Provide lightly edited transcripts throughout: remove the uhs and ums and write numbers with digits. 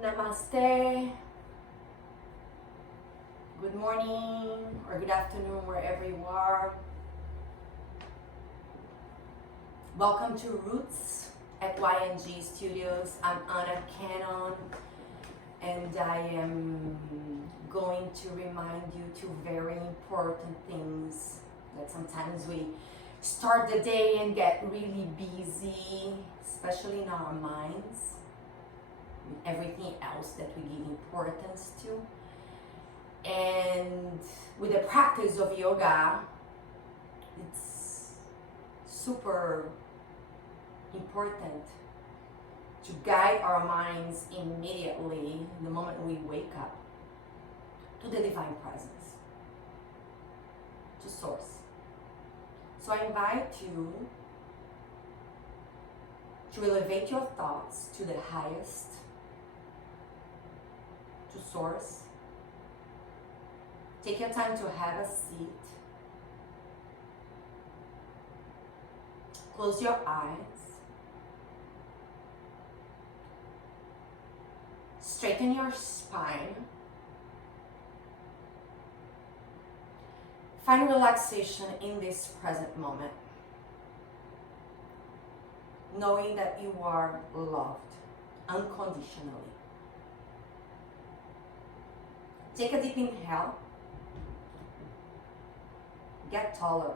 Namaste. Good morning or good afternoon, wherever you are. Welcome to Roots at YNG Studios. I'm Anna Cannon, and I am going to remind you two very important things that sometimes we start the day and get really busy, especially in our minds, with everything else that we give importance to. And with the practice of yoga, it's super important to guide our minds immediately the moment we wake up to the divine presence, to source. So I invite you to elevate your thoughts to the highest, to source. Take your time to have a seat. Close your eyes. Straighten your spine. Find relaxation in this present moment, knowing that you are loved unconditionally. Take a deep inhale. Get taller.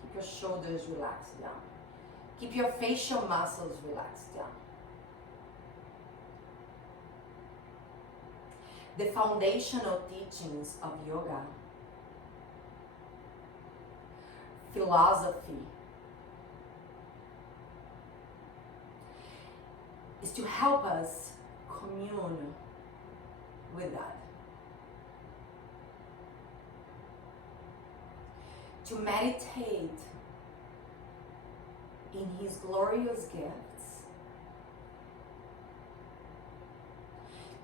Keep your shoulders relaxed down. Keep your facial muscles relaxed down. The foundational teachings of yoga, philosophy, is to help us commune with that. To meditate in His glorious gifts,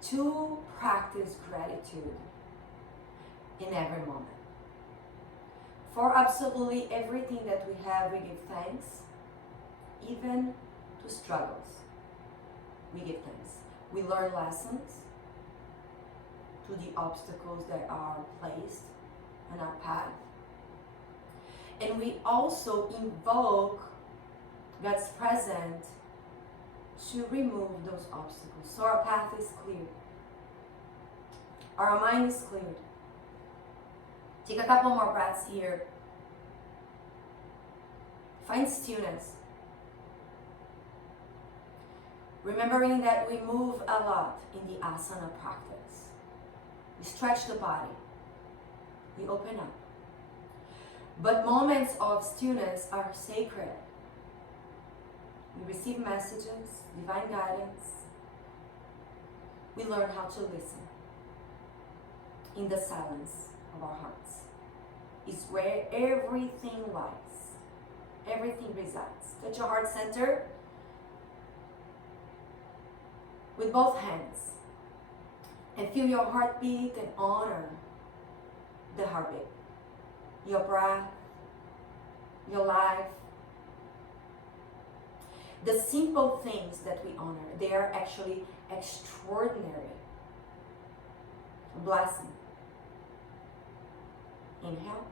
to practice gratitude in every moment. For absolutely everything that we have, we give thanks, even to struggles. We give thanks. We learn lessons to the obstacles that are placed on our path. And we also invoke God's presence to remove those obstacles. So our path is clear. Our mind is cleared. Take a couple more breaths here. Find stillness. Remembering that we move a lot in the asana practice. We stretch the body. We open up. But moments of stillness are sacred. We receive messages, divine guidance. We learn how to listen. In the silence of our hearts is where everything lies. Everything resides. Touch your heart center with both hands. And feel your heartbeat and honor the heartbeat. Your breath, your life. The simple things that we honor, they are actually extraordinary. A blessing. Inhale.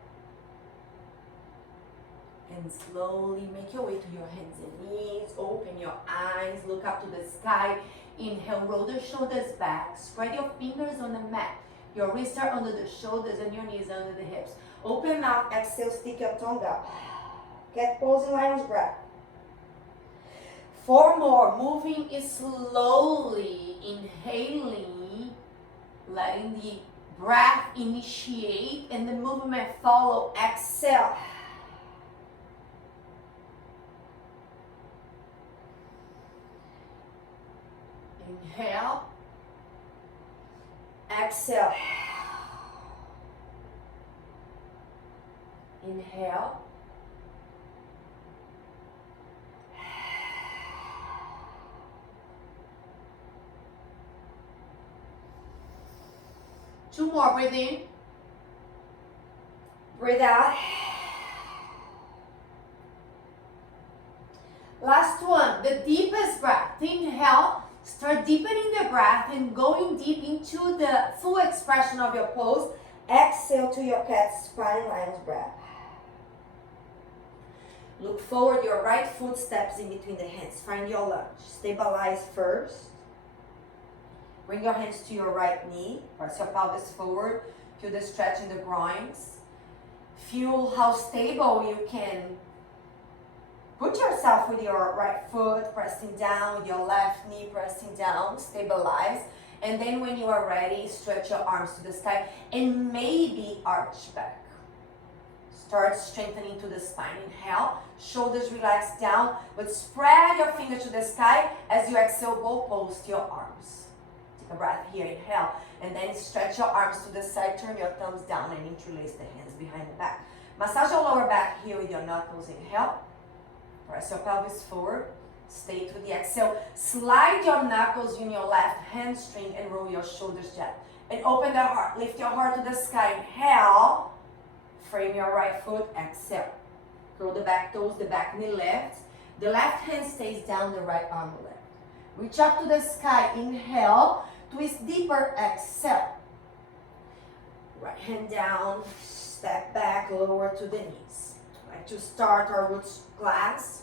And slowly make your way to your hands and knees. Open your eyes, look up to the sky. Inhale, roll the shoulders back. Spread your fingers on the mat. Your wrists are under the shoulders and your knees under the hips. Open up, exhale, stick your tongue up. Cat pose in lion's breath. 4 more, moving slowly, inhaling, letting the breath initiate and the movement follow. Exhale. Inhale. Exhale. Inhale. Two more, breathe in. Breathe out. Last one. Vipassana, the deepest breath. Inhale, start deepening the breath and going deep into the full expression of your pose. Exhale to your cat spine lines breath. Look forward, your right foot steps in between the hands. Find your lunge. Stabilize first. Bring your hands to your right knee. Press your pelvis forward. Feel the stretch in the groins. Feel how stable you can put yourself with your right foot pressing down, with your left knee pressing down. Stabilize. And then when you are ready, stretch your arms to the sky and maybe arch back. Start strengthening to the spine. Inhale, shoulders relax down, but spread your fingers to the sky. As you exhale, both post your arms. Take a breath here, inhale, and then stretch your arms to the side, turn your thumbs down and interlace the hands behind the back. Massage your lower back here with your knuckles. Inhale, press your pelvis forward, stay to the exhale. Slide your knuckles in your left hamstring and roll your shoulders down. And open the heart, lift your heart to the sky. Inhale. Frame your right foot, exhale. Curl the back toes, the back knee left. The left hand stays down, the right arm left. Reach up to the sky, inhale. Twist deeper, exhale. Right hand down, step back, lower to the knees. Like to start our roots class,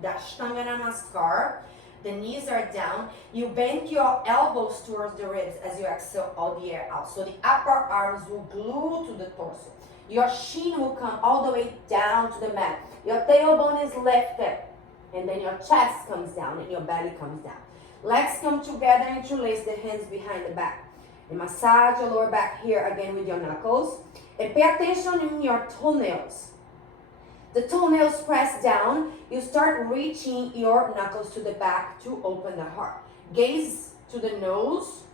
Dashtanga Namaskar. The knees are down. You bend your elbows towards the ribs as you exhale all the air out. So the upper arms will glue to the torso. Your shin will come all the way down to the mat. Your tailbone is lifted. And then your chest comes down and your belly comes down. Legs come together, interlace the hands behind the back. And massage your lower back here again with your knuckles. And pay attention in your toenails. The toenails press down. You start reaching your knuckles to the back to open the heart. Gaze to the nose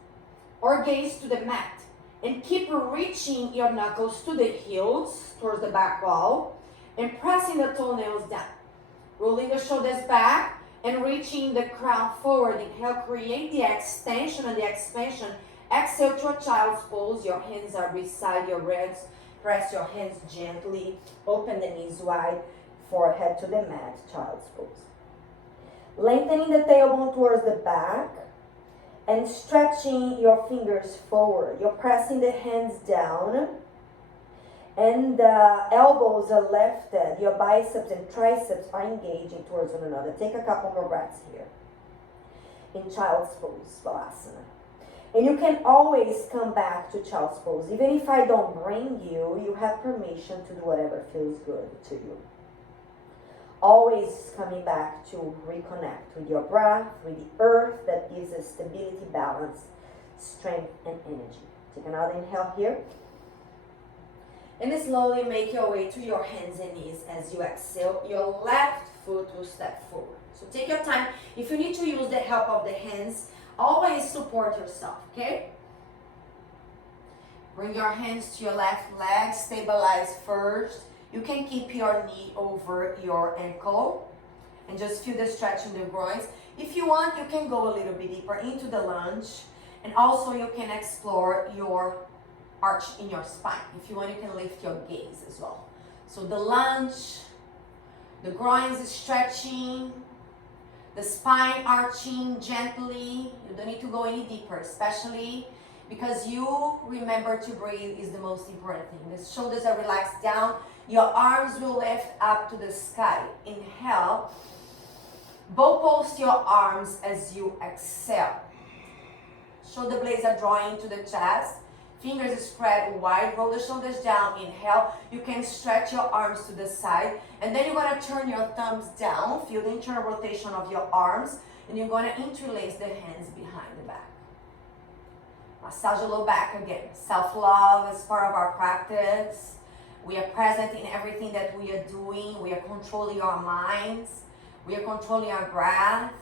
or gaze to the mat. And keep reaching your knuckles to the heels, towards the back wall, and pressing the toenails down. Rolling the shoulders back and reaching the crown forward. Inhale, create the extension and the expansion. Exhale to a child's pose. Your hands are beside your ribs. Press your hands gently. Open the knees wide. Forehead to the mat, child's pose. Lengthening the tailbone towards the back. And stretching your fingers forward. You're pressing the hands down. And the elbows are lifted. Your biceps and triceps are engaging towards one another. Take a couple more breaths here. In child's pose, Balasana. And you can always come back to child's pose. Even if I don't bring you, you have permission to do whatever feels good to you. Always coming back to reconnect with your breath, with the earth that gives us stability, balance, strength, and energy. Take another inhale here. And then slowly make your way to your hands and knees as you exhale. Your left foot will step forward. So take your time. If you need to use the help of the hands, always support yourself, okay? Bring your hands to your left leg. Stabilize first. You can keep your knee over your ankle and just feel the stretch in the groins. If you want, you can go a little bit deeper into the lunge. And also you can explore your arch in your spine. If you want, you can lift your gaze as well. So the lunge, the groins is stretching, the spine arching gently. You don't need to go any deeper, especially because you remember to breathe is the most important thing. The shoulders are relaxed down. Your arms will lift up to the sky. Inhale. Both post your arms as you exhale. Shoulder blades are drawing into the chest. Fingers spread wide. Roll the shoulders down. Inhale. You can stretch your arms to the side. And then you're going to turn your thumbs down. Feel the internal rotation of your arms. And you're going to interlace the hands behind the back. Massage the low back again. Self-love is part of our practice. We are present in everything that we are doing. We are controlling our minds. We are controlling our breath.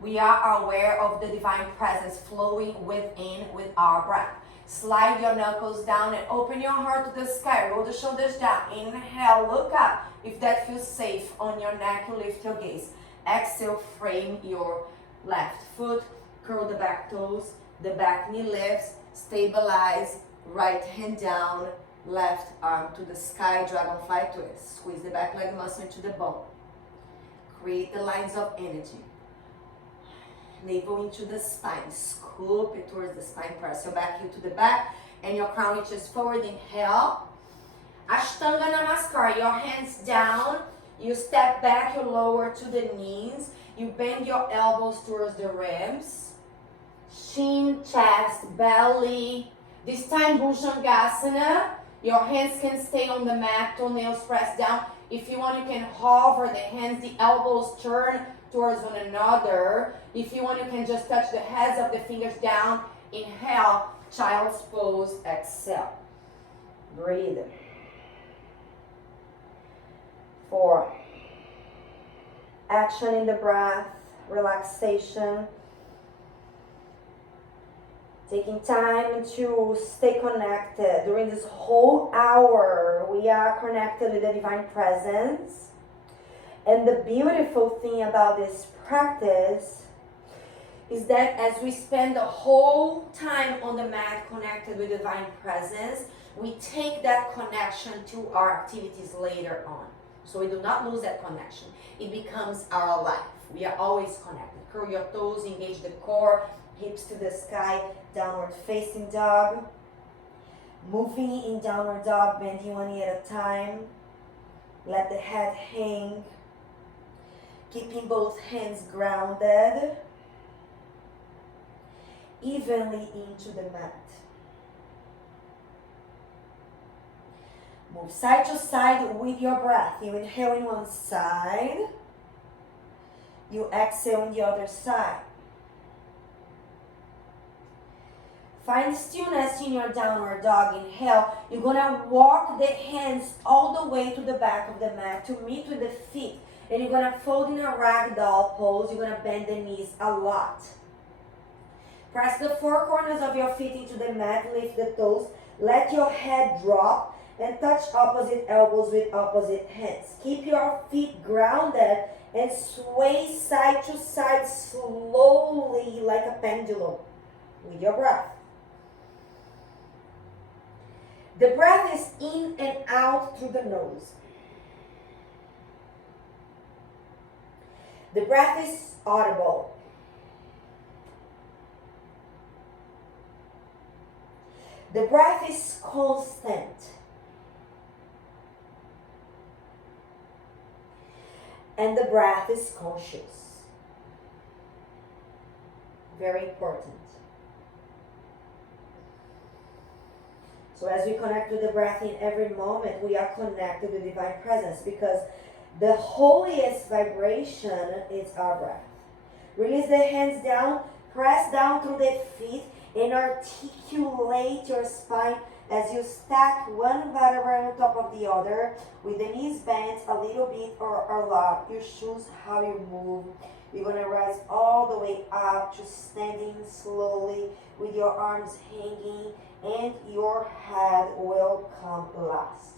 We are aware of the divine presence flowing within with our breath. Slide your knuckles down and open your heart to the sky. Roll the shoulders down. Inhale, look up. If that feels safe on your neck, you lift your gaze. Exhale, frame your left foot. Curl the back toes. The back knee lifts. Stabilize. Right hand down. Left arm to the sky, dragonfly twist. Squeeze the back leg muscle into the bone. Create the lines of energy. navel into the spine. Scoop it towards the spine. Press your back heel to the back and your crown reaches forward. Inhale. Ashtanga Namaskar. Your hands down. You step back, you lower to the knees. You bend your elbows towards the ribs. Shin, chest, belly. This time Bhujangasana. Your hands can stay on the mat, toenails press down. If you want, you can hover the hands, the elbows turn towards one another. If you want, you can just touch the heads of the fingers down. Inhale, child's pose, exhale. Breathe. 4. Action in the breath, relaxation. Taking time to stay connected. During this whole hour, we are connected with the Divine Presence. And the beautiful thing about this practice is that as we spend the whole time on the mat connected with Divine Presence, we take that connection to our activities later on. So we do not lose that connection. It becomes our life. We are always connected. Curl your toes, engage the core, hips to the sky, downward facing dog. Moving in downward dog, bending one knee at a time. Let the head hang. Keeping both hands grounded. Evenly into the mat. Move side to side with your breath. You inhale in one side. You exhale on the other side. Find stillness in your downward dog. Inhale. You're going to walk the hands all the way to the back of the mat to meet with the feet. And you're going to fold in a ragdoll pose. You're going to bend the knees a lot. Press the four corners of your feet into the mat. Lift the toes. Let your head drop. And touch opposite elbows with opposite hands. Keep your feet grounded and sway side to side slowly like a pendulum with your breath. The breath is in and out through the nose. The breath is audible. The breath is constant. And the breath is conscious. Very important. So as we connect to the breath in every moment, we are connected to Divine Presence because the holiest vibration is our breath. Release the hands down, press down through the feet, and articulate your spine as you stack one vertebra on top of the other with the knees bent a little bit or a lot. You choose how you move. You're going to rise all the way up to standing slowly with your arms hanging and your head will come last.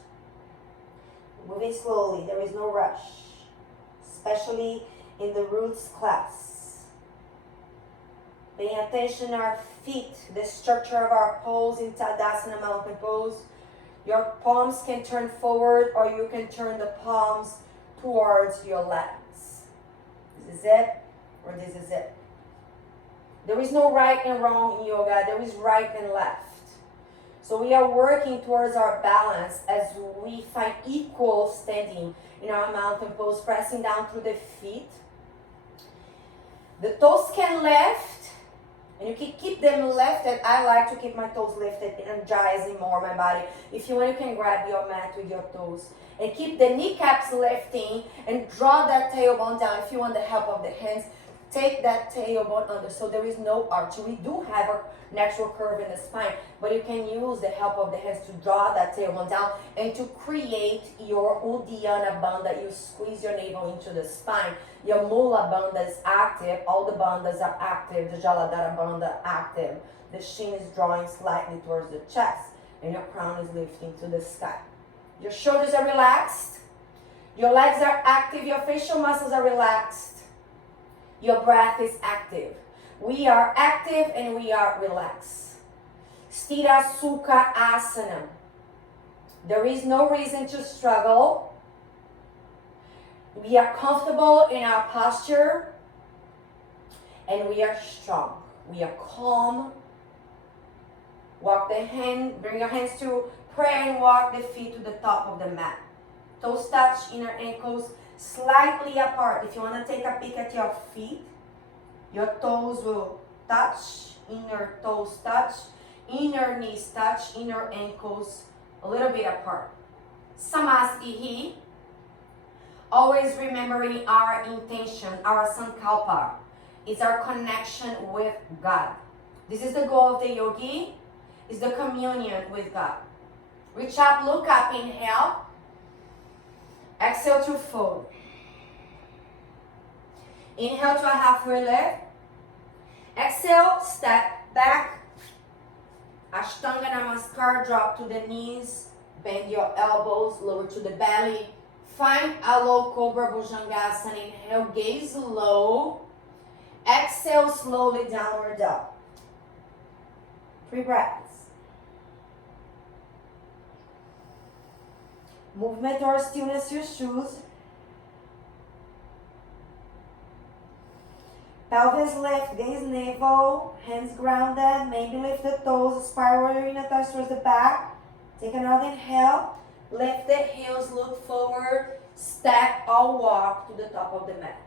Moving slowly, there is no rush, especially in the roots class. Paying attention to our feet, the structure of our pose in Tadasana Mountain Pose. Your palms can turn forward or you can turn the palms towards your legs. This is it or this is it. There is no right and wrong in yoga. There is right and left. So we are working towards our balance as we find equal standing in our mountain pose, pressing down through the feet. The toes can lift. And you can keep them lifted. I like to keep my toes lifted, energizing more my body. If you want, you can grab your mat with your toes. And keep the kneecaps lifting and draw that tailbone down. If you want the help of the hands, take that tailbone under. So there is no arch. We do have a natural curve in the spine, but you can use the help of the hands to draw that tailbone down and to create your Uddiyana Bandha. You squeeze your navel into the spine. Your Mula Bandha is active. All the bandhas are active. The Jaladhara Bandha active. The shin is drawing slightly towards the chest, and your crown is lifting to the sky. Your shoulders are relaxed. Your legs are active. Your facial muscles are relaxed. Your breath is active. We are active and we are relaxed. Sthira Sukha Asana. There is no reason to struggle. We are comfortable in our posture. And we are strong. We are calm. Bring your hands to prayer and walk the feet to the top of the mat. Toes touch, inner ankles slightly apart. If you want to take a peek at your feet, your toes will touch, inner toes touch, inner knees touch, inner ankles a little bit apart. Samasthiti. Always remembering our intention, our sankalpa. It's our connection with God. This is the goal of the yogi. Is the communion with God. Reach up, look up, inhale. Exhale to fold. Inhale to a halfway lift. Exhale, step back. Ashtanga Namaskar, drop to the knees. Bend your elbows, lower to the belly. Find a low Cobra Bhujangasana. Inhale, gaze low. Exhale, slowly downward dog. 3 breaths. Movement or stillness, your shoes. Pelvis lift, gaze navel, hands grounded, maybe lift the toes, spiral your inner thighs towards the back. Take another inhale, lift the heels, look forward, step or walk to the top of the mat.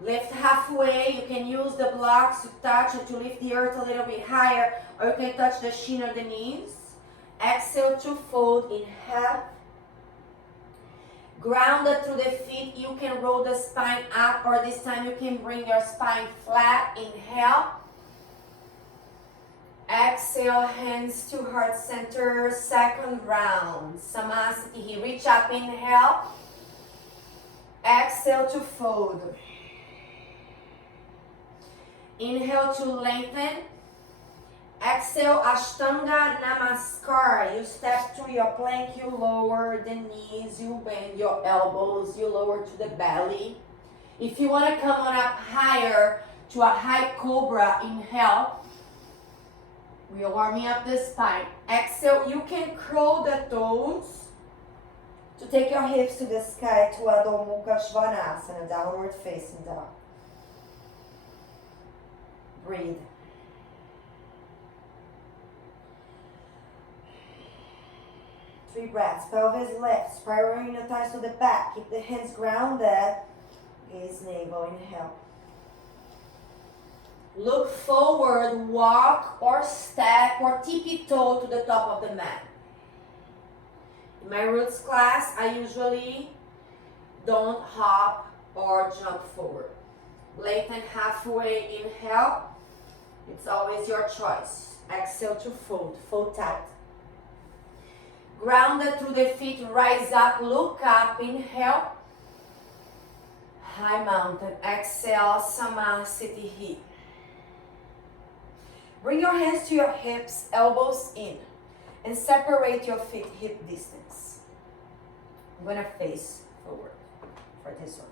Lift halfway, you can use the blocks to touch or to lift the earth a little bit higher, or you can touch the shin or the knees. Exhale to fold in half. Grounded through the feet, you can roll the spine up, or this time you can bring your spine flat. Inhale. Exhale, hands to heart center, second round. Samasthiti, reach up, inhale. Exhale to fold. Inhale to lengthen. Exhale, Ashtanga Namaskar. You step through your plank, you lower the knees, you bend your elbows, you lower to the belly. If you want to come on up higher to a high cobra, inhale. We are warming up the spine. Exhale, you can curl the toes to take your hips to the sky to Adho Mukha Svanasana, downward facing dog. Breathe. Three breaths. Pelvis lift. Spiraling your thighs to the back. Keep the hands grounded. Gaze navel. Inhale. Look forward. Walk or step or tippy-toe to the top of the mat. In my roots class, I usually don't hop or jump forward. Lengthen halfway. Inhale. It's always your choice. Exhale to fold. Fold tight. Grounded through the feet, rise up, look up, inhale. High mountain, exhale, Samasthiti. Bring your hands to your hips, elbows in, and separate your feet hip distance. I'm gonna face forward for this one.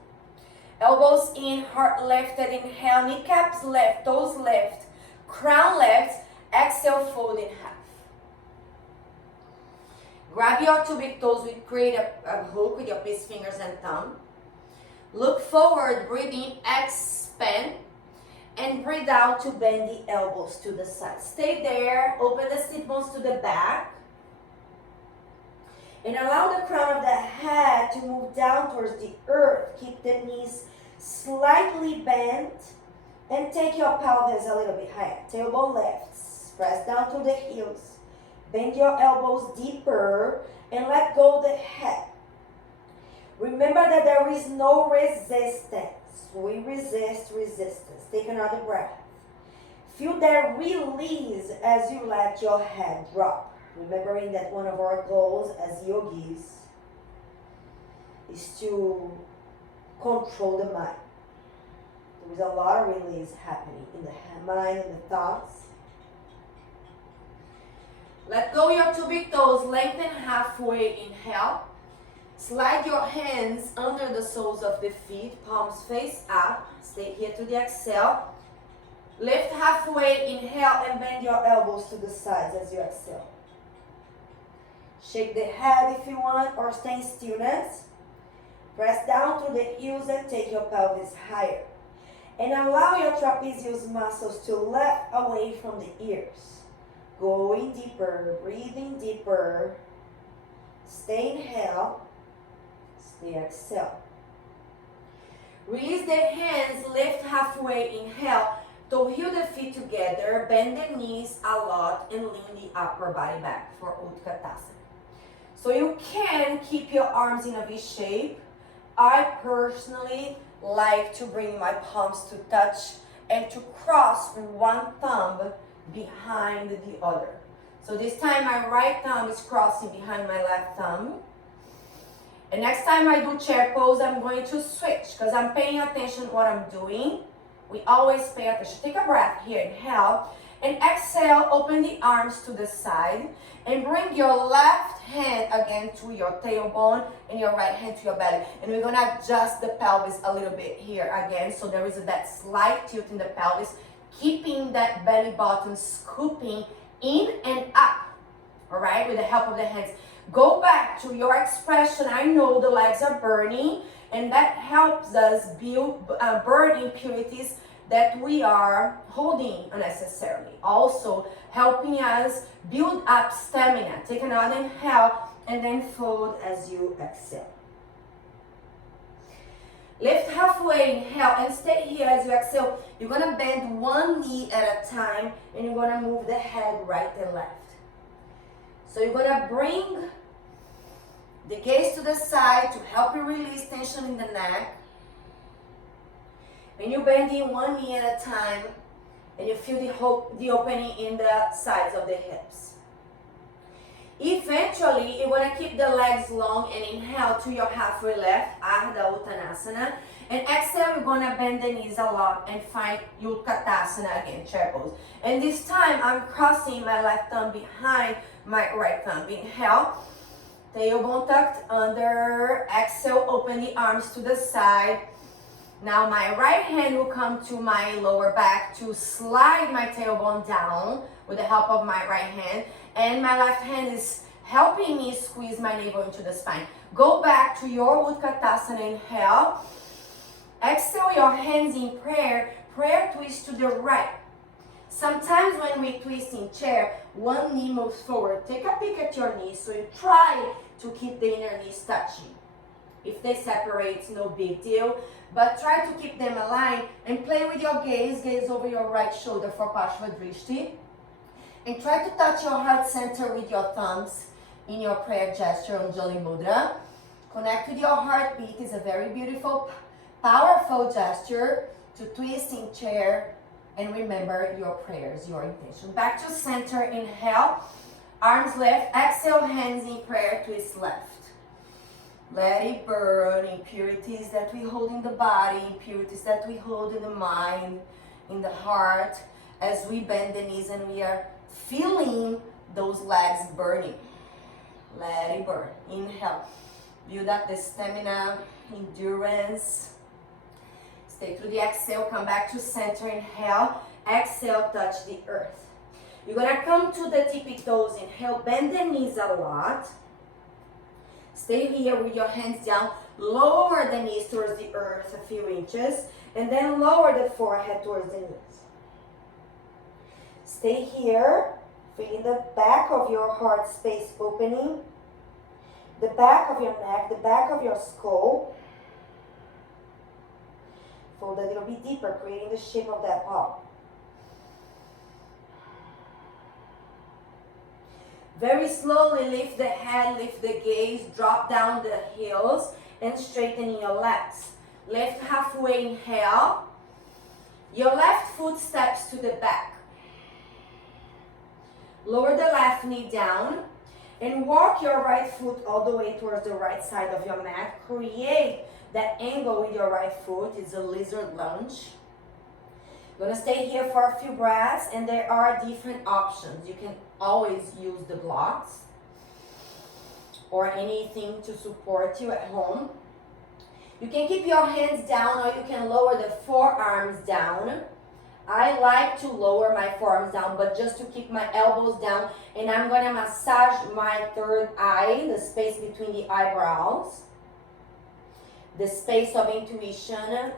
Elbows in, heart lifted, inhale, kneecaps left, toes left, crown left, exhale, fold in half. Grab your 2 big toes, we create a hook with your peace fingers and thumb. Look forward, breathe in, expand, and breathe out to bend the elbows to the side. Stay there, open the sit bones to the back, and allow the crown of the head to move down towards the earth. Keep the knees slightly bent, and take your pelvis a little bit higher. Tailbone lifts, press down to the heels. Bend your elbows deeper and let go of the head. Remember that there is no resistance. We resist resistance. Take another breath. Feel that release as you let your head drop. Remembering that one of our goals as yogis is to control the mind. There is a lot of release happening in the mind and the thoughts. Let go your 2 big toes, lengthen halfway, inhale. Slide your hands under the soles of the feet, palms face up. Stay here to the exhale. Lift halfway, inhale, and bend your elbows to the sides as you exhale. Shake the head if you want, or stay in stillness. Press down through the heels and take your pelvis higher. And allow your trapezius muscles to lift away from the ears. Going deeper, breathing deeper. Stay inhale, stay exhale. Release the hands, lift halfway, inhale. To heel the feet together, bend the knees a lot and lean the upper body back for Utkatasana. So you can keep your arms in a V shape. I personally like to bring my palms to touch and to cross one thumb behind the other. So this time my right thumb is crossing behind my left thumb. And next time I do chair pose, I'm going to switch because I'm paying attention to what I'm doing. We always pay attention. Take a breath here, inhale. And exhale, open the arms to the side. And bring your left hand again to your tailbone and your right hand to your belly. And we're gonna adjust the pelvis a little bit here again. So there is that slight tilt in the pelvis, keeping that belly button scooping in and up. All right, with the help of the hands. Go back to your expression. I know the legs are burning, and that helps us burn impurities that we are holding unnecessarily. Also helping us build up stamina. Take another inhale and then fold as you exhale. Lift halfway, inhale, and stay here as you exhale. You're gonna bend one knee at a time, and you're gonna move the head right and left. So you're gonna bring the gaze to the side to help you release tension in the neck. And you're bending one knee at a time, and you feel the opening in the sides of the hips. Eventually, you're going to keep the legs long and inhale to your halfway lift, Ardha Uttanasana. And exhale, you're going to bend the knees a lot and find Utkatasana again, chair pose. And this time, I'm crossing my left thumb behind my right thumb. Inhale, tailbone tucked under. Exhale, open the arms to the side. Now my right hand will come to my lower back to slide my tailbone down with the help of my right hand. And my left hand is helping me squeeze my navel into the spine. Go back to your Utkatasana, inhale. Exhale your hands in prayer. Prayer twist to the right. Sometimes when we twist in chair, one knee moves forward. Take a peek at your knees. So you try to keep the inner knees touching. If they separate, it's no big deal. But try to keep them aligned and play with your gaze. Gaze over your right shoulder for Parshva And try to touch your heart center with your thumbs in your prayer gesture, Anjali Mudra. Connect with your heartbeat. It's a very beautiful, powerful gesture to twist in chair and remember your prayers, your intention. Back to center, inhale, arms left, exhale, hands in prayer, twist left. Let it burn, impurities that we hold in the body, impurities that we hold in the mind, in the heart, as we bend the knees and we are feeling those legs burning. Let it burn. Inhale. Build up the stamina, endurance. Stay through the exhale, come back to center, inhale. Exhale, touch the earth. You're gonna come to the tippy toes, inhale, bend the knees a lot. Stay here with your hands down. Lower the knees towards the earth a few inches. And then lower the forehead towards the knees. Stay here. Feeling the back of your heart space opening. The back of your neck, the back of your skull. Fold a little bit deeper, creating the shape of that palm. Very slowly lift the head, lift the gaze, drop down the heels, and straighten your legs. Lift halfway, inhale. Your left foot steps to the back. Lower the left knee down, and walk your right foot all the way towards the right side of your mat. Create that angle with your right foot. It's a lizard lunge. You're gonna stay here for a few breaths, and there are different options. You can always use the blocks or anything to support you at home. You can keep your hands down, or you can lower the forearms down. I like to lower my forearms down, but just to keep my elbows down, and I'm gonna massage my third eye, the space between the eyebrows. the space of intuition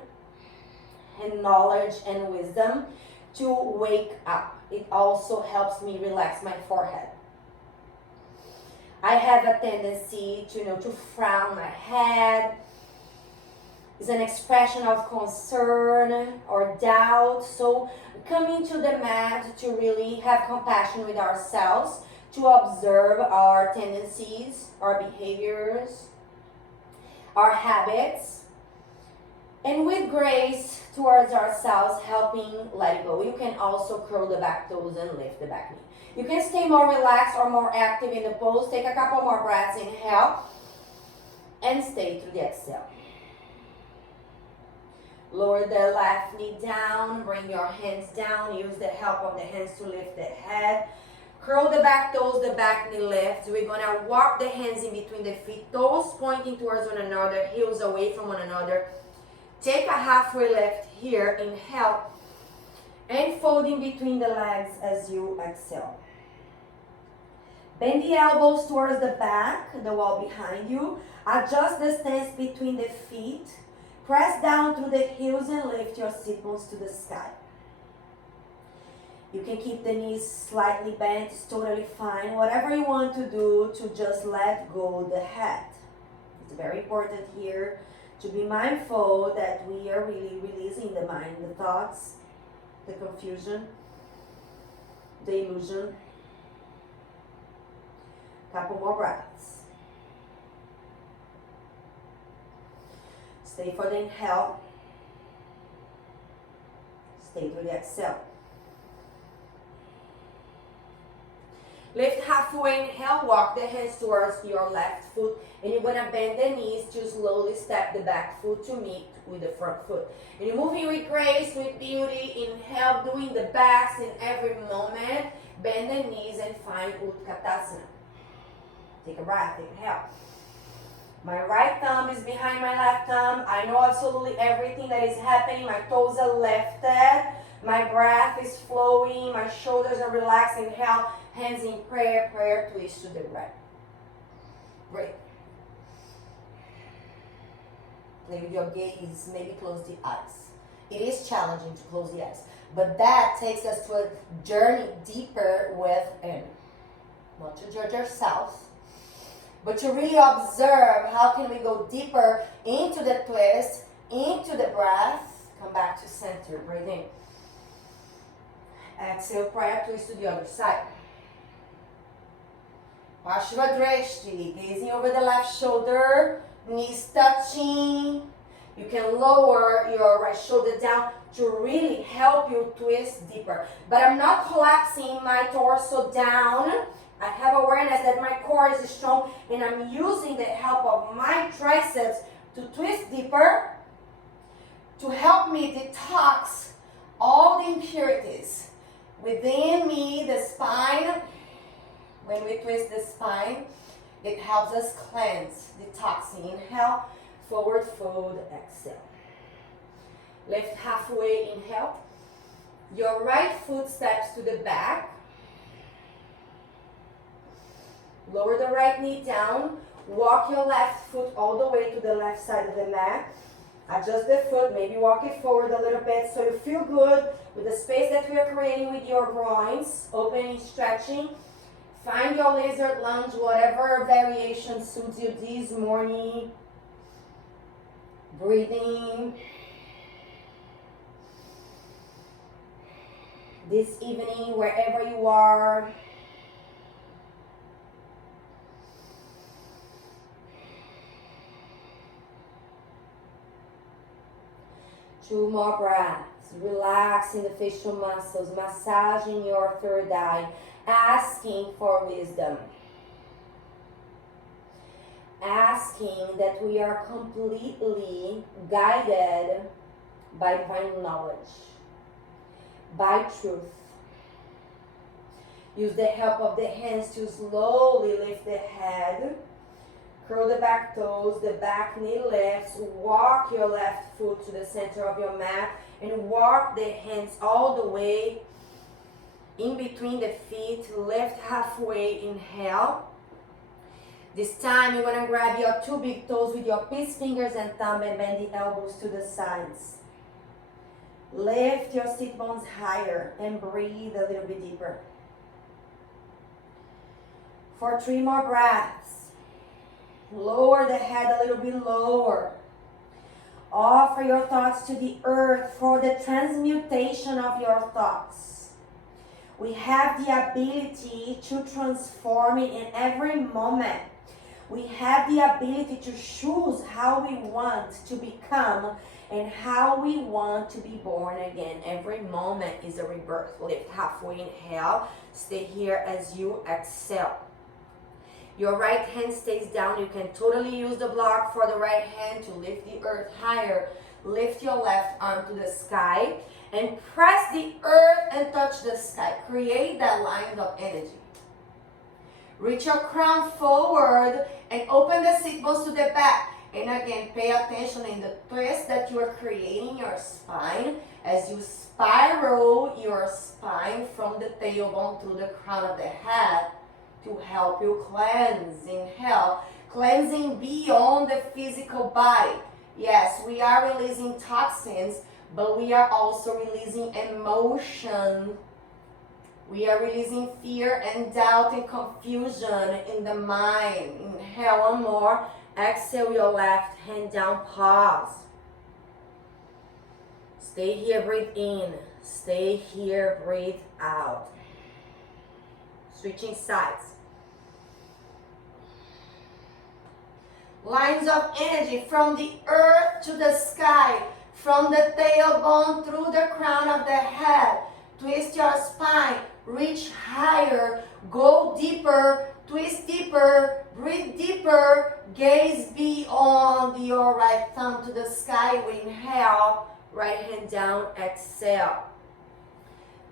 and knowledge and wisdom to wake up. It also helps me relax my forehead. I have a tendency to frown my head. It's an expression of concern or doubt. So coming to the mat to really have compassion with ourselves, to observe our tendencies, our behaviors, our habits, and with grace towards ourselves, helping let it go. You can also curl the back toes and lift the back knee. You can stay more relaxed or more active in the pose. Take a couple more breaths. Inhale and stay through the exhale. Lower the left knee down. Bring your hands down. Use the help of the hands to lift the head. Curl the back toes, the back knee lifts. We're going to walk the hands in between the feet. Toes pointing towards one another. Heels away from one another. Take a halfway lift here. Inhale. And fold in between the legs as you exhale. Bend the elbows towards the back, the wall behind you. Adjust the stance between the feet. Press down through the heels and lift your sit bones to the sky. You can keep the knees slightly bent, it's totally fine. Whatever you want to do to just let go the head. It's very important here to be mindful that we are really releasing the mind, the thoughts, the confusion, the illusion. Couple more breaths. Stay for the inhale. Stay through the exhale. Lift halfway, inhale, walk the hands towards your left foot, and you're gonna bend the knees to slowly step the back foot to meet with the front foot. And you're moving with grace, with beauty. Inhale, doing the backs in every moment. Bend the knees and find Utkatasana. Take a breath, inhale. My right thumb is behind my left thumb. I know absolutely everything that is happening. My toes are lifted. My breath is flowing. My shoulders are relaxed. Inhale, hands in prayer. Prayer, twist to the right. Great. Play with your gaze. Maybe close the eyes. It is challenging to close the eyes. But that takes us to a journey deeper within. Not to judge ourselves, but to really observe how can we go deeper into the twist, into the breath. Come back to center. Breathe in. Exhale, prayer, twist to the other side. Parshvadrashti, gazing over the left shoulder, knees touching. You can lower your right shoulder down to really help you twist deeper. But I'm not collapsing my torso down. I have awareness that my core is strong and I'm using the help of my triceps to twist deeper to help me detox all the impurities within me, the spine. When we twist the spine, it helps us cleanse, detoxing. Inhale, forward fold, exhale. Lift halfway, inhale. Your right foot steps to the back. Lower the right knee down. Walk your left foot all the way to the left side of the mat. Adjust the foot, maybe walk it forward a little bit so you feel good with the space that we are creating with your groins. Opening, stretching. Find your lizard lunge, whatever variation suits you this morning. Breathing. This evening, wherever you are. Two more breaths. Relaxing the facial muscles, massaging your third eye, asking for wisdom. Asking that we are completely guided by divine knowledge, by truth. Use the help of the hands to slowly lift the head. Curl the back toes, the back knee lifts. Walk your left foot to the center of your mat and walk the hands all the way in between the feet. Lift halfway, inhale. This time you're gonna grab your 2 big toes with your peace fingers and thumb and bend the elbows to the sides. Lift your sit bones higher and breathe a little bit deeper. For 3 more breaths. Lower the head a little bit lower. Offer your thoughts to the earth for the transmutation of your thoughts. We have the ability to transform it in every moment. We have the ability to choose how we want to become and how we want to be born again. Every moment is a rebirth. Lift halfway, inhale. Stay here as you exhale. Your right hand stays down. You can totally use the block for the right hand to lift the earth higher. Lift your left arm to the sky and press the earth and touch the sky. Create that line of energy. Reach your crown forward and open the sit bones to the back. And again, pay attention in the twist that you are creating in your spine as you spiral your spine from the tailbone through the crown of the head to help you cleanse. Inhale, cleansing beyond the physical body. Yes, we are releasing toxins, but we are also releasing emotion. We are releasing fear and doubt and confusion in the mind. Inhale, one more. Exhale your left hand down, pause. Stay here, breathe in. Stay here, breathe out. Switching sides. Lines of energy from the earth to the sky, from the tailbone through the crown of the head. Twist your spine, reach higher, go deeper, twist deeper, breathe deeper, gaze beyond your right thumb to the sky. We inhale, right hand down, exhale.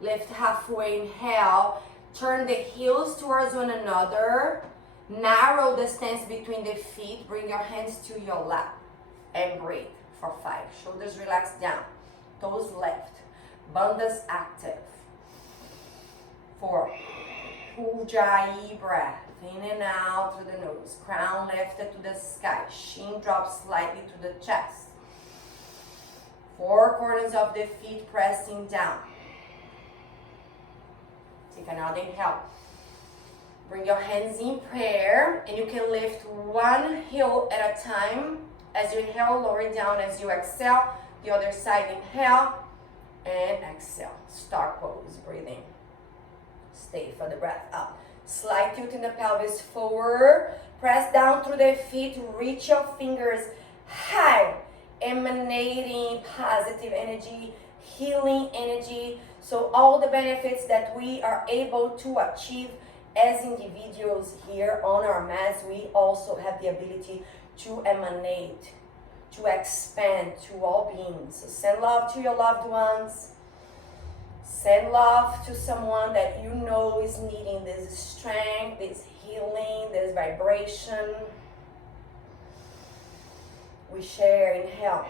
Lift halfway, inhale, turn the heels towards one another, narrow the distance between the feet, bring your hands to your lap, and breathe for 5. Shoulders relaxed down, toes left, bandhas active. 4, Ujjayi breath, in and out through the nose, crown lifted to the sky, chin drops slightly to the chest. 4 corners of the feet pressing down. Take another inhale. Bring your hands in prayer, and you can lift one heel at a time. As you inhale, lowering down as you exhale. The other side, inhale and exhale. Star pose, breathing. Stay for the breath up. Slight tilt in the pelvis forward. Press down through the feet. Reach your fingers high, emanating positive energy, healing energy. So all the benefits that we are able to achieve as individuals here on our mats, we also have the ability to emanate, to expand to all beings. So send love to your loved ones. Send love to someone that you know is needing this strength, this healing, this vibration. We share, inhale.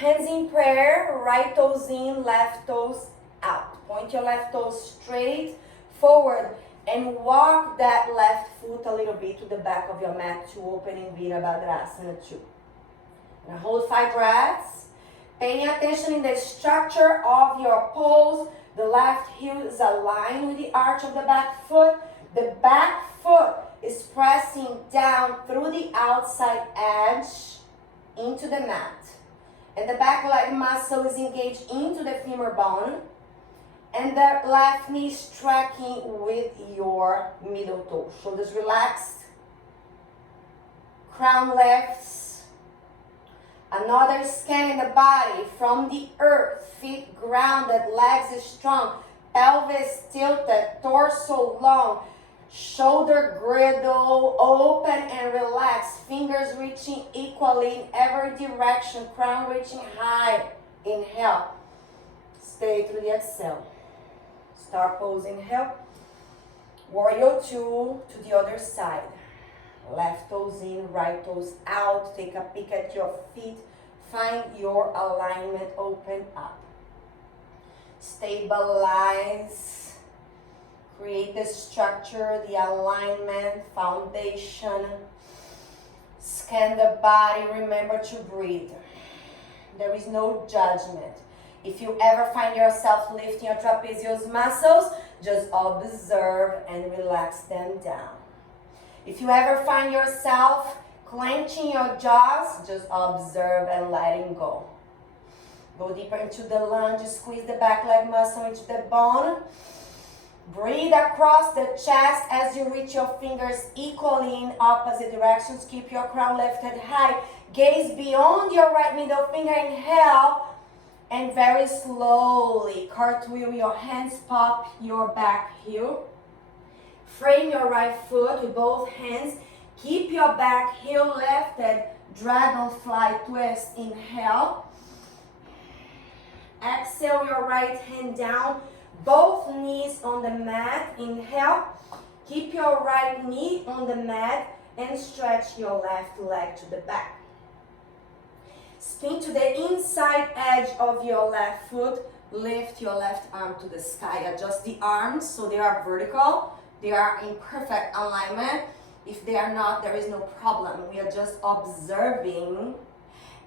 Hands in prayer, right toes in, left toes out. Point your left toes straight forward and walk that left foot a little bit to the back of your mat to open in Virabhadrasana 2. Now hold 5 breaths. Paying attention in the structure of your pose. The left heel is aligned with the arch of the back foot. The back foot is pressing down through the outside edge into the mat. And the back leg muscle is engaged into the femur bone. And the left knee is tracking with your middle toe. Shoulders relaxed. Crown lifts. Another scan in the body from the earth. Feet grounded, legs strong, pelvis tilted, torso long, shoulder girdle open and relaxed, fingers reaching equally in every direction, crown reaching high. Inhale. Stay through the exhale. Star pose, inhale. Warrior 2 to the other side. Left toes in, right toes out. Take a peek at your feet. Find your alignment, open up. Stabilize. Create the structure, the alignment, foundation. Scan the body. Remember to breathe. There is no judgment. If you ever find yourself lifting your trapezius muscles, just observe and relax them down. If you ever find yourself clenching your jaws, just observe and letting go. Go deeper into the lunge, squeeze the back leg muscle into the bone. Breathe across the chest as you reach your fingers equally in opposite directions. Keep your crown lifted high. Gaze beyond your right middle finger. Inhale. And very slowly cartwheel your hands, pop your back heel. Frame your right foot with both hands. Keep your back heel lifted. Dragonfly twist. Inhale. Exhale your right hand down. Both knees on the mat. Inhale. Keep your right knee on the mat and stretch your left leg to the back. Spin to the inside edge of your left foot. Lift your left arm to the sky. Adjust the arms so they are vertical. They are in perfect alignment. If they are not, there is no problem. We are just observing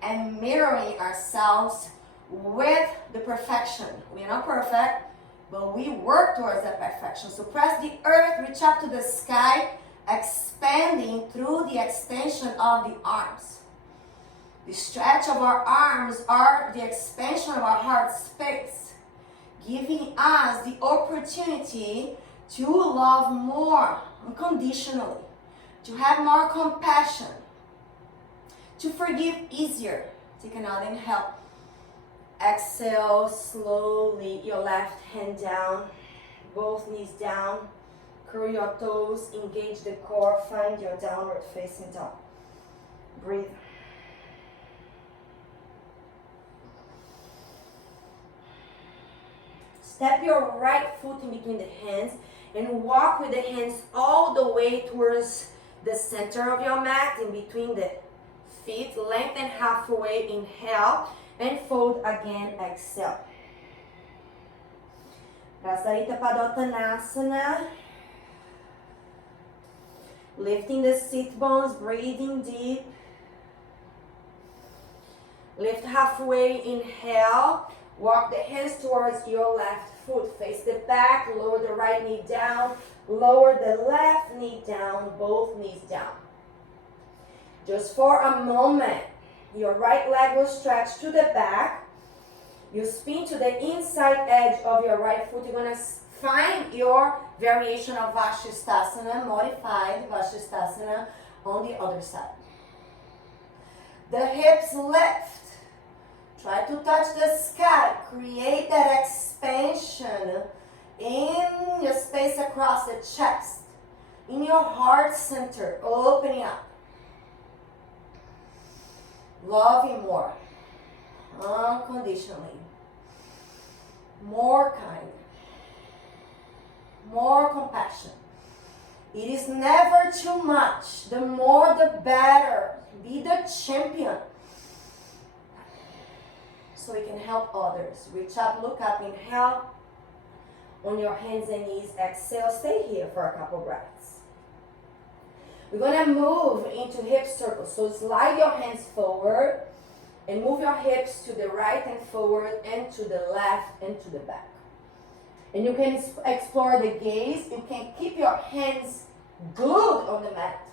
and mirroring ourselves with the perfection. We are not perfect, but we work towards that perfection. So press the earth, reach up to the sky, expanding through the extension of the arms. The stretch of our arms are the expansion of our heart space, giving us the opportunity to love more unconditionally, to have more compassion, to forgive easier. Take another inhale. Exhale slowly, your left hand down, both knees down. Curl your toes, engage the core, find your downward facing dog. Breathe. Step your right foot in between the hands and walk with the hands all the way towards the center of your mat, in between the feet. Lengthen halfway, inhale, and fold again, exhale. Prasarita Padottanasana. Lifting the sit bones, breathing deep. Lift halfway, inhale. Walk the hands towards your left foot. Face the back, lower the right knee down. Lower the left knee down, both knees down. Just for a moment, your right leg will stretch to the back. You spin to the inside edge of your right foot. You're going to find your variation of Vashisthasana, modified Vashisthasana on the other side. The hips lift. Try to touch the sky. Create that expansion in your space across the chest, in your heart center, opening up. Loving more, unconditionally, more kind, more compassion. It is never too much. The more, the better. Be the champion, so you can help others. Reach up, look up, inhale. On your hands and knees, exhale. Stay here for a couple breaths. We're going to move into hip circles. So slide your hands forward and move your hips to the right and forward and to the left and to the back. And you can explore the gaze. You can keep your hands glued on the mat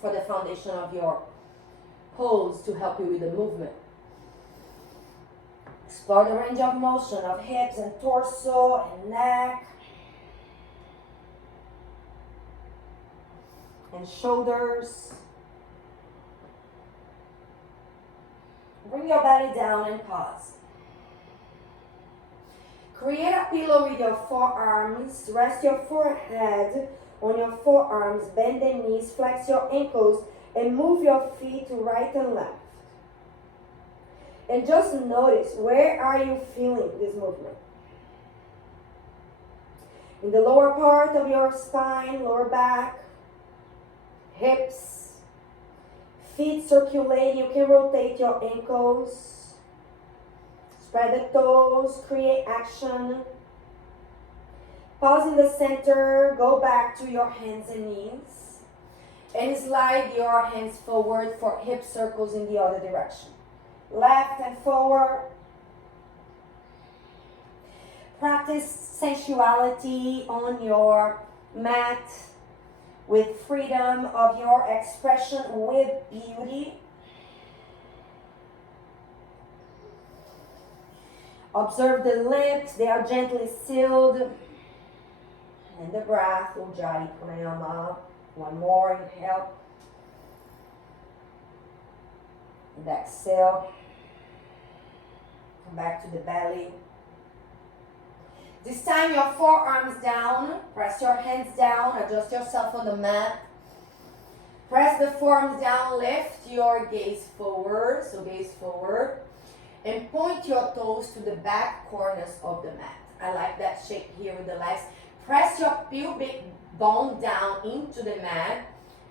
for the foundation of your pose to help you with the movement. Explore the range of motion of hips and torso and neck and shoulders. Bring your belly down and pause. Create a pillow with your forearms. Rest your forehead on your forearms. Bend the knees, flex your ankles, and move your feet to right and left. And just notice, where are you feeling this movement? In the lower part of your spine, lower back, hips, feet circulating. You can rotate your ankles. Spread the toes, create action. Pause in the center, go back to your hands and knees, and slide your hands forward for hip circles in the other direction. Left and forward. Practice sensuality on your mat with freedom of your expression, with beauty. Observe the lips, they are gently sealed. And the breath, Ujjayi Pranayama. One more, inhale. And exhale. Come back to the belly. This time your forearms down. Press your hands down. Adjust yourself on the mat. Press the forearms down. Lift your gaze forward. So gaze forward. And point your toes to the back corners of the mat. I like that shape here with the legs. Press your pubic bone down into the mat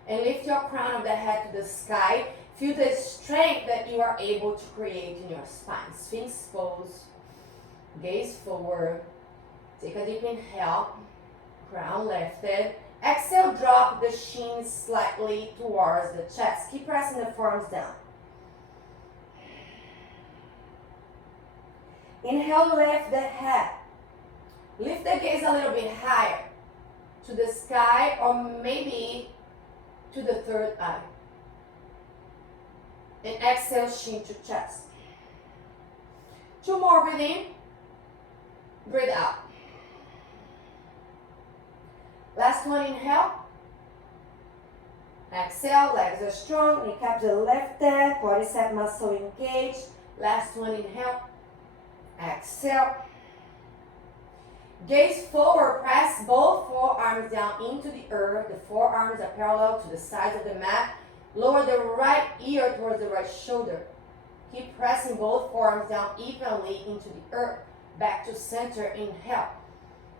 and lift your crown of the head to the sky. Feel the strength that you are able to create in your spine. Sphinx pose. Gaze forward. Take a deep inhale. Crown lifted. Exhale, drop the shins slightly towards the chest. Keep pressing the forearms down. Inhale, lift the head. Lift the gaze a little bit higher to the sky or maybe to the third eye. And exhale, chin to chest. 2 more, breathe in. Breathe out. Last one, inhale. Exhale, legs are strong. Kneecaps are lifted. Quadricep muscle engaged. Last one, inhale. Exhale. Gaze forward, press both forearms down into the earth. The forearms are parallel to the sides of the mat. Lower the right ear towards the right shoulder. Keep pressing both forearms down evenly into the earth. Back to center, inhale.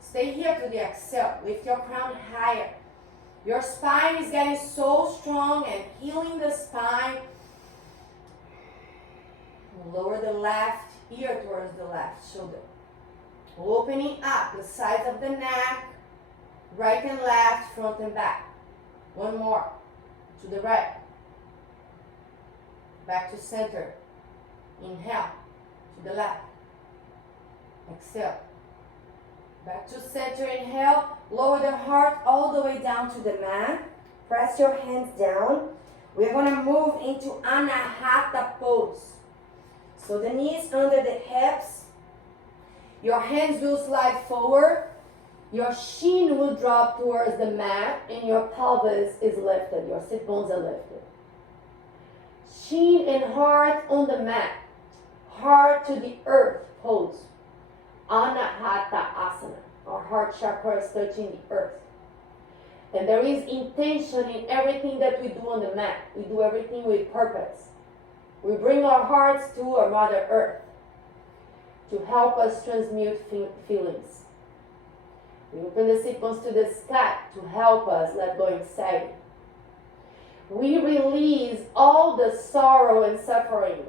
Stay here to the exhale. Lift your crown higher. Your spine is getting so strong and healing the spine. Lower the left ear towards the left shoulder. Opening up the sides of the neck, right and left, front and back. One more, to the right. Back to center. Inhale, to the left. Exhale. Back to center, inhale. Lower the heart all the way down to the mat. Press your hands down. We're going to move into Anahata pose. So the knees under the hips. Your hands will slide forward. Your shin will drop towards the mat and your pelvis is lifted. Your sit bones are lifted. Shin and heart on the mat. Heart to the earth pose. Anahata Asana. Our heart chakra is touching the earth. And there is intention in everything that we do on the mat. We do everything with purpose. We bring our hearts to our Mother Earth to help us transmute feelings. We open the sit bones to the sky to help us let go anxiety. We release all the sorrow and suffering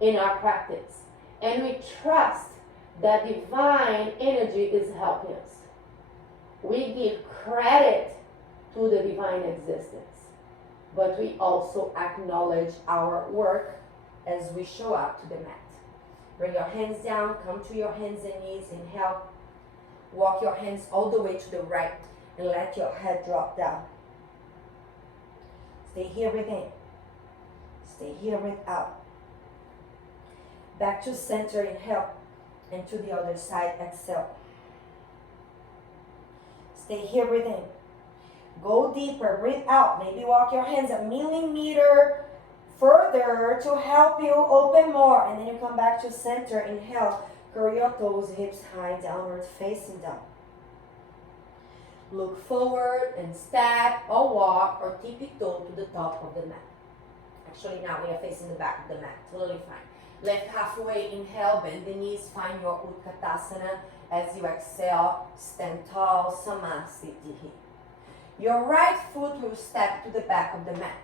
in our practice. And we trust that divine energy is helping us. We give credit to the divine existence. But we also acknowledge our work as we show up to the mat. Bring your hands down, come to your hands and knees, inhale. Walk your hands all the way to the right and let your head drop down. Stay here, breathe in. Stay here, breathe out. Back to center, inhale. And to the other side, exhale. Stay here, breathe in. Go deeper, breathe out. Maybe walk your hands a millimeter further to help you open more. And then you come back to center, inhale. Curl your toes, hips high, downward facing down. Look forward and step or walk or tippy-toe to the top of the mat. Actually, now we are facing the back of the mat. Totally fine. Lift halfway, inhale, bend the knees, find your Utkatasana. As you exhale, stand tall, Samasthiti. Your right foot will step to the back of the mat.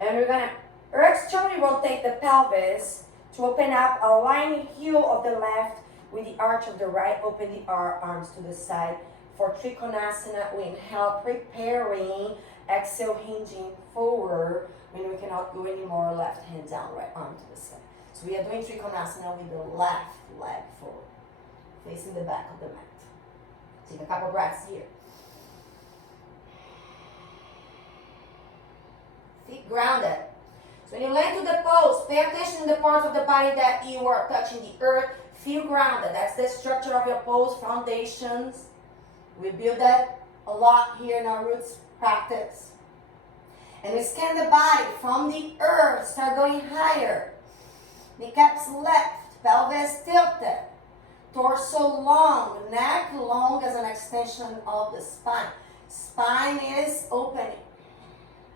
And we're going to externally rotate the pelvis to open up, align the heel of the left with the arch of the right. Open the arms to the side. For Trikonasana, we inhale, preparing. Exhale, hinging forward. When we cannot go anymore, left hand down, right arm to the side. So we are doing Trikonasana with the left leg forward, facing the back of the mat. Take a couple breaths here. Feet grounded. So when you land to the pose, pay attention to the parts of the body that you are touching the earth. Feel grounded. That's the structure of your pose, foundations. We build that a lot here in our roots practice. And we scan the body from the earth, start going higher. Kneecaps left, pelvis tilted. Torso long, neck long as an extension of the spine. Spine is opening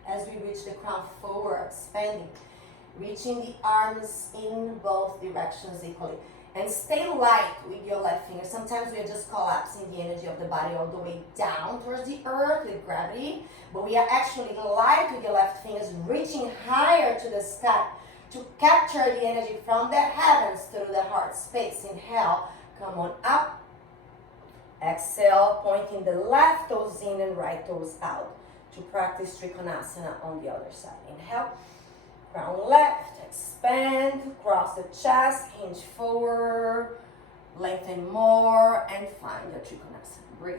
as we reach the crown forward, expanding. Reaching the arms in both directions equally. And stay light with your left finger. Sometimes we are just collapsing the energy of the body all the way down towards the earth with gravity. But we are actually light with your left fingers, reaching higher to the sky to capture the energy from the heavens through the heart space. Inhale, come on up. Exhale, pointing the left toes in and right toes out to practice Trikonasana on the other side. Inhale, crown left, expand, cross the chest, hinge forward, lengthen more, and find your Trikonasana. Breathe.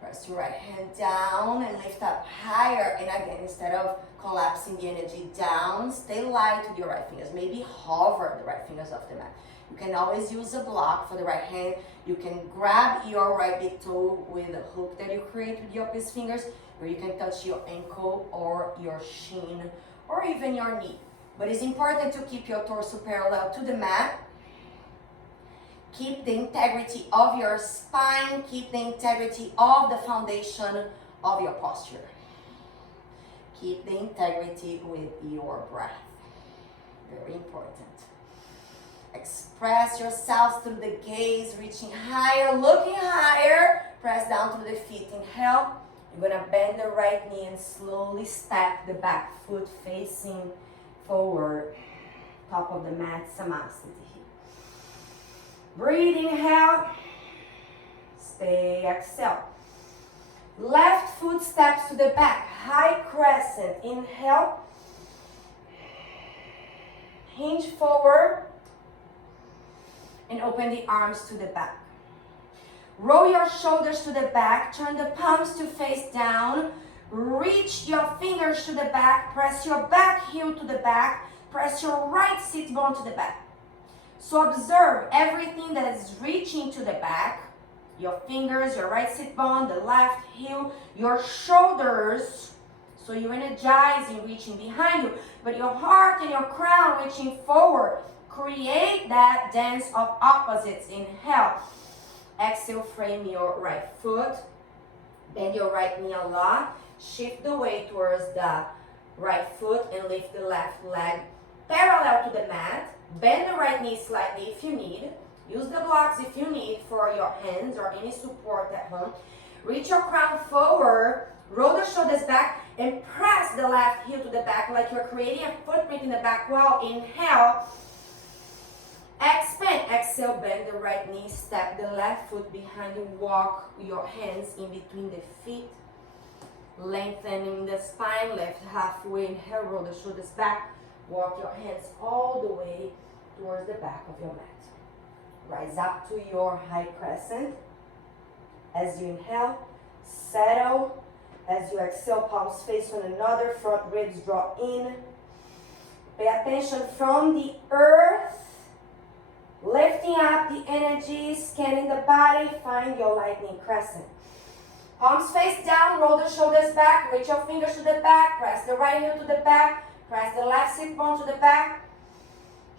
Press your right hand down and lift up higher. And again, instead of collapsing the energy down, stay light with your right fingers. Maybe hover the right fingers off the mat. You can always use a block for the right hand. You can grab your right big toe with a hook that you create with your peace fingers, or you can touch your ankle or your shin or even your knee. But it's important to keep your torso parallel to the mat. Keep the integrity of your spine. Keep the integrity of the foundation of your posture. Keep the integrity with your breath. Very important. Express yourselves through the gaze, reaching higher, looking higher. Press down through the feet. Inhale. You're going to bend the right knee and slowly stack the back foot facing forward. Top of the mat, Samasthiti. Breathe, inhale. Stay, exhale. Left foot steps to the back, high crescent. Inhale. Hinge forward. And open the arms to the back. Roll your shoulders to the back. Turn the palms to face down. Reach your fingers to the back. Press your back heel to the back. Press your right sit bone to the back. So observe everything that is reaching to the back. Your fingers, your right sit bone, the left heel, your shoulders. So you're energizing, reaching behind you. But your heart and your crown reaching forward. Create that dance of opposites. Inhale. Exhale, frame your right foot. Bend your right knee a lot. Shift the weight towards the right foot and lift the left leg parallel to the mat. Bend the right knee slightly if you need. Use the blocks if you need for your hands or any support at home. Reach your crown forward. Roll the shoulders back and press the left heel to the back like you're creating a footprint in the back wall. Inhale. Expand. Exhale, bend the right knee. Step the left foot behind you. Walk your hands in between the feet. Lengthening the spine. Lift halfway. Inhale, roll the shoulders back. Walk your hands all the way towards the back of your mat. Rise up to your high crescent. As you inhale, settle. As you exhale, palms face one another. Front ribs draw in. Pay attention from the earth. Lifting up the energy, scanning the body, find your lightning crescent. Palms face down, roll the shoulders back, reach your fingers to the back, press the right heel to the back, press the left sit bone to the back,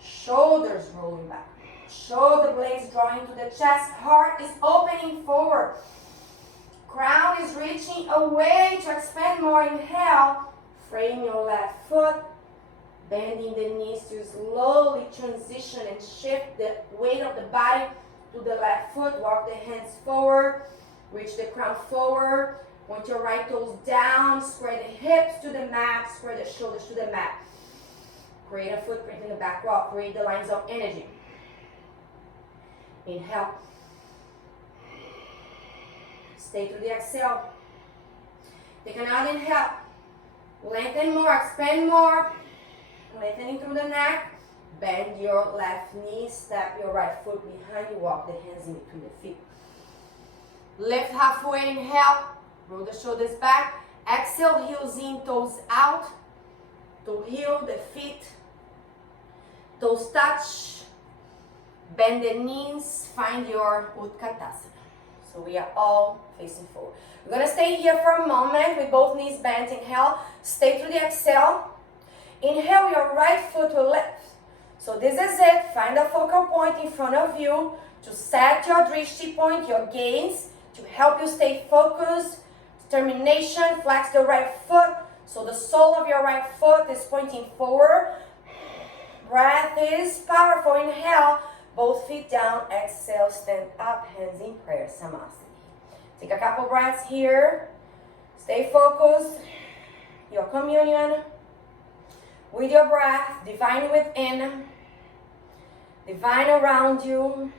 shoulders rolling back. Shoulder blades drawing to the chest, heart is opening forward. Crown is reaching away to expand more. Inhale, frame your left foot. Bending the knees to slowly transition and shift the weight of the body to the left foot. Walk the hands forward. Reach the crown forward. Point your right toes down. Square the hips to the mat. Square the shoulders to the mat. Create a footprint in the back wall. Create the lines of energy. Inhale. Stay through the exhale. Take another inhale. Lengthen more, expand more. Lengthening through the neck. Bend your left knee, step your right foot behind you, walk the hands in between the feet. Lift halfway, inhale, roll the shoulders back. Exhale, heels in, toes out. Toe heel, the feet. Toes touch. Bend the knees, find your Utkatasana. So we are all facing forward. We're gonna stay here for a moment with both knees bent. Inhale, stay through the exhale. Inhale, your right foot will lift. So this is it. Find a focal point in front of you to set your drishti point, your gaze, to help you stay focused. Determination, flex the right foot. So the sole of your right foot is pointing forward. Breath is powerful. Inhale, both feet down. Exhale, stand up, hands in prayer, Samasthiti. Take a couple breaths here. Stay focused. Your communion with your breath, divine within, divine around you,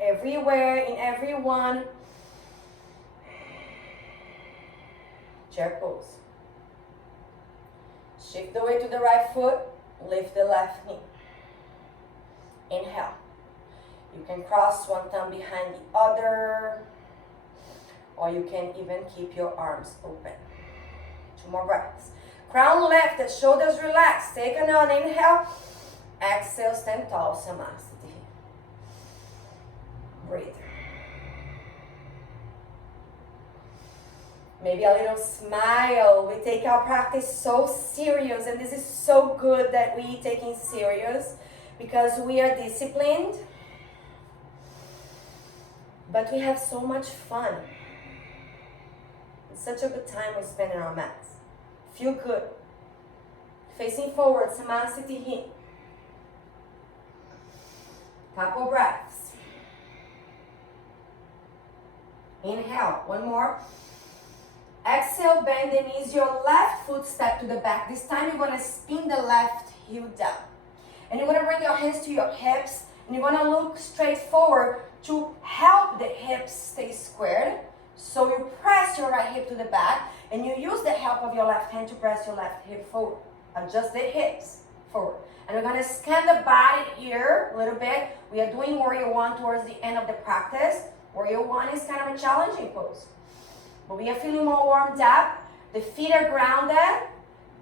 everywhere, in everyone. Chair pose. Shift the weight to the right foot, lift the left knee. Inhale. You can cross one thumb behind the other, or you can even keep your arms open. 2 more breaths. Crown lifted, shoulders relaxed. Take another inhale. Exhale, stand tall, Samasthiti. Breathe. Maybe a little smile. We take our practice so serious, and this is so good that we take it serious because we are disciplined, but we have so much fun. It's such a good time we spend in our mats. Feel good. Facing forward, Samasthiti. Couple breaths. Inhale, 1 more. Exhale, bend the knees. Your left foot step to the back. This time you're gonna spin the left heel down. And you're gonna bring your hands to your hips. And you're gonna look straight forward to help the hips stay squared. So you press your right hip to the back. And you use the help of your left hand to press your left hip forward. Adjust the hips forward. And we're gonna scan the body here a little bit. We are doing Warrior One towards the end of the practice. Warrior One is kind of a challenging pose, but we are feeling more warmed up. The feet are grounded.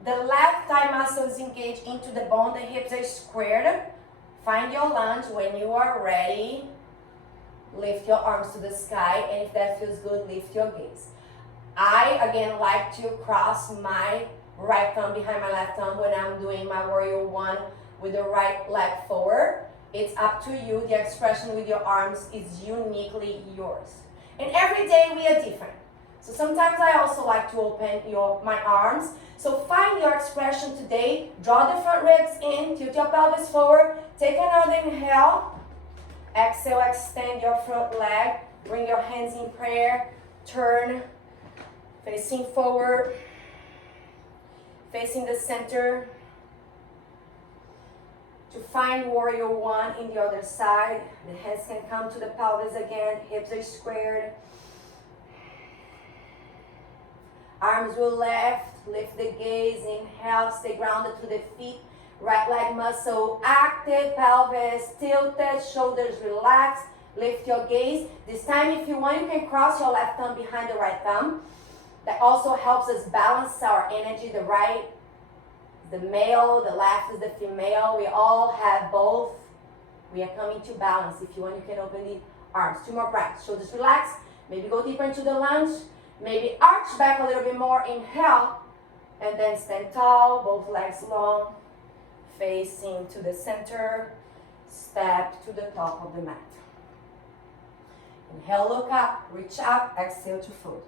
The left thigh muscles engage into the bone. The hips are squared. Find your lunge. When you are ready, lift your arms to the sky. And if that feels good, lift your gaze. I, again, like to cross my right thumb behind my left thumb when I'm doing my Warrior One with the right leg forward. It's up to you. The expression with your arms is uniquely yours. And every day we are different. So sometimes I also like to open my arms. So find your expression today. Draw the front ribs in, tilt your pelvis forward. Take another inhale. Exhale, extend your front leg. Bring your hands in prayer. Turn, facing forward. Facing the center. To find Warrior One in the other side. The hands can come to the pelvis again. Hips are squared. Arms will lift the gaze, inhale, stay grounded to the feet. Right leg muscle active, pelvis tilted, shoulders relaxed. Lift your gaze. This time, if you want, you can cross your left thumb behind the right thumb. That also helps us balance our energy. The right, the male, the left is the female. We all have both. We are coming to balance. If you want, you can open the arms. 2 more breaths. Shoulders relaxed. Maybe go deeper into the lunge. Maybe arch back a little bit more. Inhale. And then stand tall. Both legs long. Facing to the center. Step to the top of the mat. Inhale, look up. Reach up. Exhale to fold.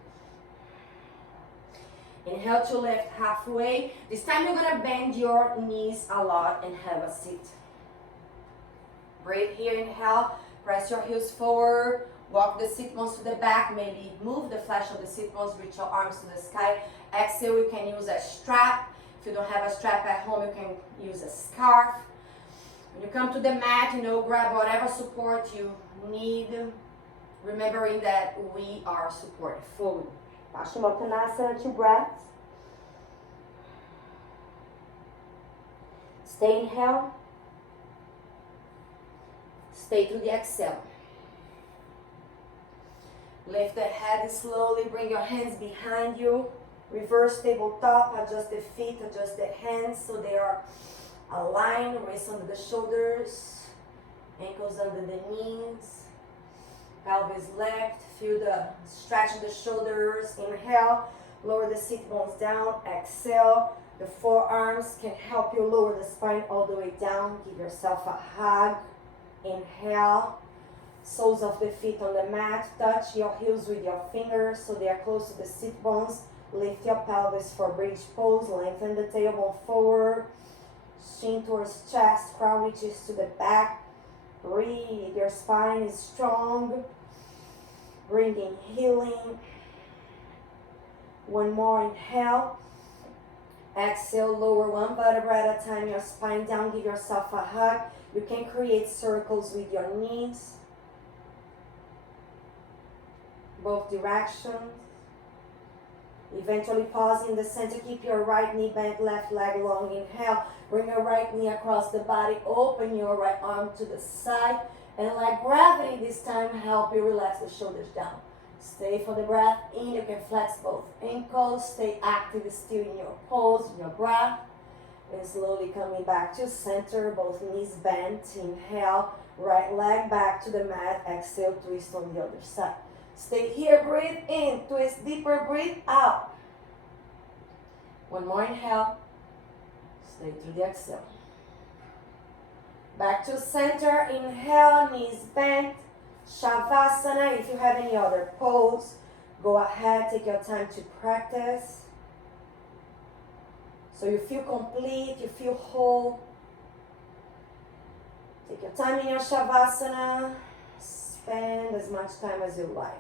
Inhale to lift halfway. This time you're going to bend your knees a lot and have a seat. Breathe here. Inhale. Press your heels forward. Walk the sit bones to the back. Maybe move the flesh of the sit bones. Reach your arms to the sky. Exhale, you can use a strap. If you don't have a strap at home, you can use a scarf. When you come to the mat, grab whatever support you need. Remembering that we are supported fully. Paschimottanasana, 2 breaths. Stay inhale. Stay through the exhale. Lift the head slowly, bring your hands behind you. Reverse tabletop, adjust the feet, adjust the hands so they are aligned. Wrists under the shoulders, ankles under the knees. Pelvis left, feel the stretch of the shoulders. Inhale, lower the sit bones down. Exhale, the forearms can help you lower the spine all the way down. Give yourself a hug. Inhale, soles of the feet on the mat. Touch your heels with your fingers so they are close to the sit bones. Lift your pelvis for bridge pose. Lengthen the tailbone forward. Chin towards chest. Crown reaches to the back. Breathe. Your spine is strong. Bringing healing. One more. Inhale. Exhale. Lower one vertebra at a time. Your spine down. Give yourself a hug. You can create circles with your knees. Both directions. Eventually pause in the center. Keep your right knee bent, left leg long. Inhale. Bring your right knee across the body. Open your right arm to the side. And let gravity this time help you relax the shoulders down. Stay for the breath in. You can flex both ankles. Stay active still in your pose, in your breath. And slowly coming back to center. Both knees bent. Inhale. Right leg back to the mat. Exhale. Twist on the other side. Stay here, breathe in, twist deeper, breathe out. One more inhale, stay through the exhale. Back to center, inhale, knees bent, Shavasana. If you have any other pose, go ahead, take your time to practice. So you feel complete, you feel whole. Take your time in your Shavasana, spend as much time as you like.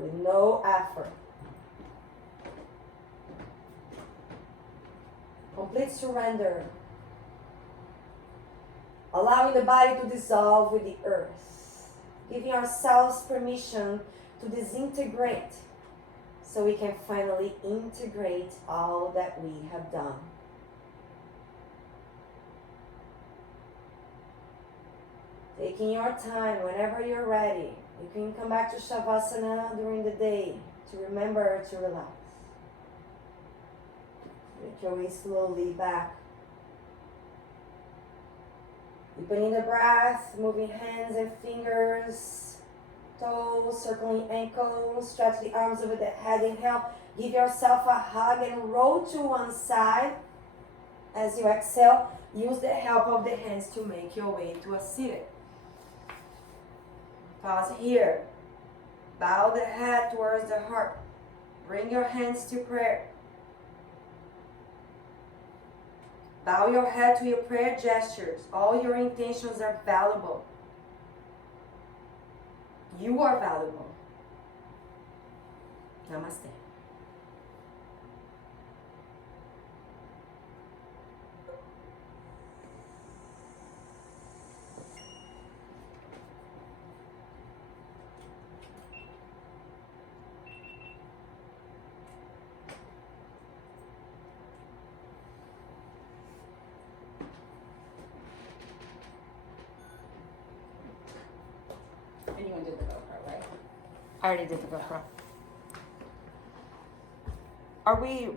With no effort. Complete surrender. Allowing the body to dissolve with the earth. Giving ourselves permission to disintegrate so we can finally integrate all that we have done. Taking your time whenever you're ready. You can come back to Shavasana during the day to remember to relax. Make your way slowly back. Deepening the breath, moving hands and fingers, toes, circling ankles, stretch the arms over the head. Inhale, give yourself a hug and roll to one side. As you exhale, use the help of the hands to make your way to a seated. Pause here. Bow the head towards the heart. Bring your hands to prayer. Bow your head to your prayer gestures. All your intentions are valuable. You are valuable. Namaste. And you did the GoPro, right? I already did the GoPro. Are we